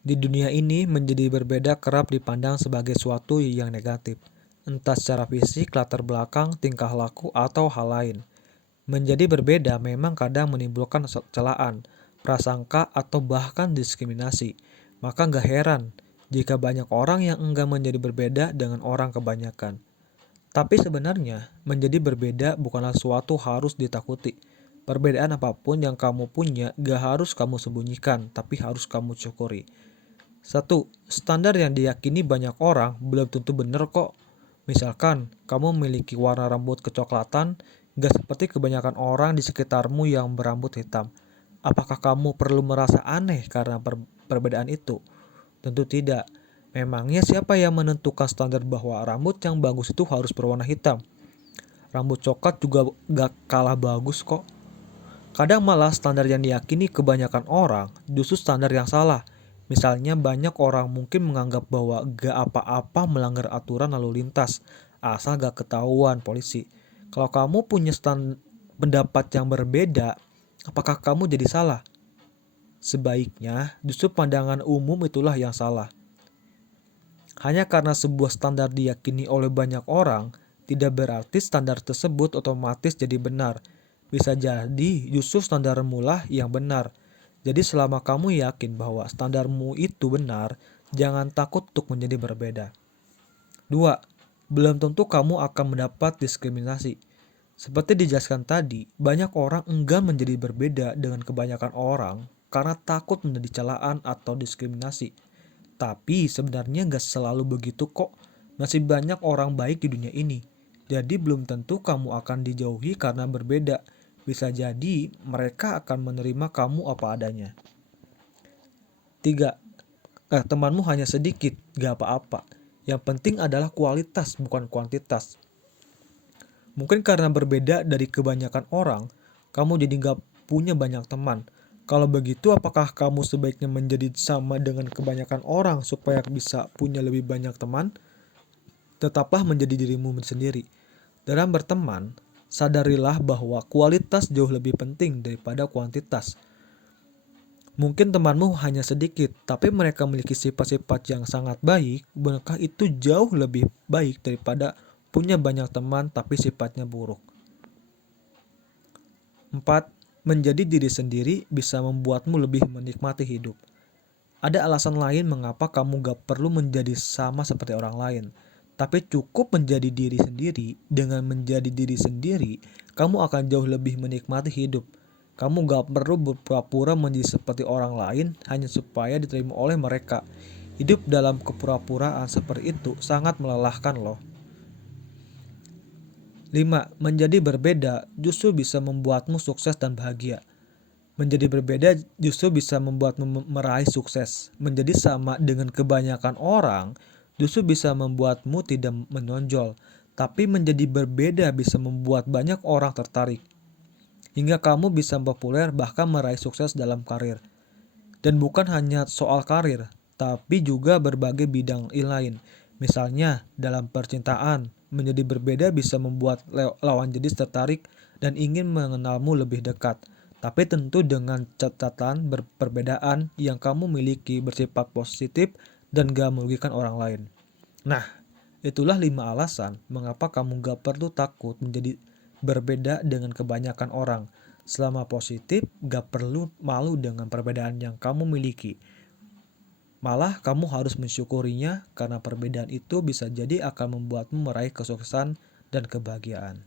Di dunia ini, menjadi berbeda kerap dipandang sebagai suatu yang negatif, entah secara fisik, latar belakang, tingkah laku, atau hal lain. Menjadi berbeda memang kadang menimbulkan celaan, prasangka, atau bahkan diskriminasi. Maka nggak heran jika banyak orang yang enggan menjadi berbeda dengan orang kebanyakan. Tapi sebenarnya, menjadi berbeda bukanlah suatu harus ditakuti. Perbedaan apapun yang kamu punya gak harus kamu sembunyikan, tapi harus kamu syukuri. Satu, standar yang diyakini banyak orang belum tentu benar kok. Misalkan, kamu memiliki warna rambut kecoklatan, gak seperti kebanyakan orang di sekitarmu yang berambut hitam. Apakah kamu perlu merasa aneh karena perbedaan itu? Tentu tidak. Memangnya siapa yang menentukan standar bahwa rambut yang bagus itu harus berwarna hitam? Rambut coklat juga gak kalah bagus kok. Kadang malah standar yang diyakini kebanyakan orang justru standar yang salah. Misalnya banyak orang mungkin menganggap bahwa gak apa-apa melanggar aturan lalu lintas, asal gak ketahuan polisi. Kalau kamu punya pendapat yang berbeda, apakah kamu jadi salah? Sebaiknya justru pandangan umum itulah yang salah. Hanya karena sebuah standar diyakini oleh banyak orang, tidak berarti standar tersebut otomatis jadi benar. Bisa jadi justru standarmu lah yang benar. Jadi selama kamu yakin bahwa standarmu itu benar, jangan takut untuk menjadi berbeda. 2. Belum tentu kamu akan mendapat diskriminasi. Seperti dijelaskan tadi, banyak orang enggan menjadi berbeda dengan kebanyakan orang karena takut menjadi celaan atau diskriminasi. Tapi sebenarnya nggak selalu begitu kok. Masih banyak orang baik di dunia ini. Jadi belum tentu kamu akan dijauhi karena berbeda. Bisa jadi mereka akan menerima kamu apa adanya. 3. Temanmu hanya sedikit, gak apa-apa. Yang penting adalah kualitas bukan kuantitas. Mungkin karena berbeda dari kebanyakan orang, kamu jadi gak punya banyak teman. Kalau begitu, apakah kamu sebaiknya menjadi sama dengan kebanyakan orang supaya bisa punya lebih banyak teman? Tetaplah menjadi dirimu sendiri. Dalam berteman, sadarilah bahwa kualitas jauh lebih penting daripada kuantitas. Mungkin temanmu hanya sedikit, tapi mereka memiliki sifat-sifat yang sangat baik, maka itu jauh lebih baik daripada punya banyak teman tapi sifatnya buruk. 4. Menjadi diri sendiri bisa membuatmu lebih menikmati hidup. Ada alasan lain mengapa kamu gak perlu menjadi sama seperti orang lain. Tapi cukup menjadi diri sendiri. Dengan menjadi diri sendiri, kamu akan jauh lebih menikmati hidup. Kamu gak perlu berpura-pura menjadi seperti orang lain hanya supaya diterima oleh mereka. Hidup dalam kepura-puraan seperti itu sangat melelahkan loh. 5. Menjadi berbeda justru bisa membuatmu sukses dan bahagia. Menjadi berbeda justru bisa membuatmu meraih sukses. Menjadi sama dengan kebanyakan orang justru bisa membuatmu tidak menonjol. Tapi menjadi berbeda bisa membuat banyak orang tertarik. Hingga kamu bisa populer bahkan meraih sukses dalam karir. Dan bukan hanya soal karir, tapi juga berbagai bidang lain. Misalnya dalam percintaan, menjadi berbeda bisa membuat lawan jenis tertarik dan ingin mengenalmu lebih dekat. Tapi tentu dengan catatan perbedaan yang kamu miliki bersifat positif dan gak merugikan orang lain. Nah, itulah 5 alasan mengapa kamu gak perlu takut menjadi berbeda dengan kebanyakan orang. Selama positif, gak perlu malu dengan perbedaan yang kamu miliki. Malah kamu harus mensyukurinya karena perbedaan itu bisa jadi akan membuatmu meraih kesuksesan dan kebahagiaan.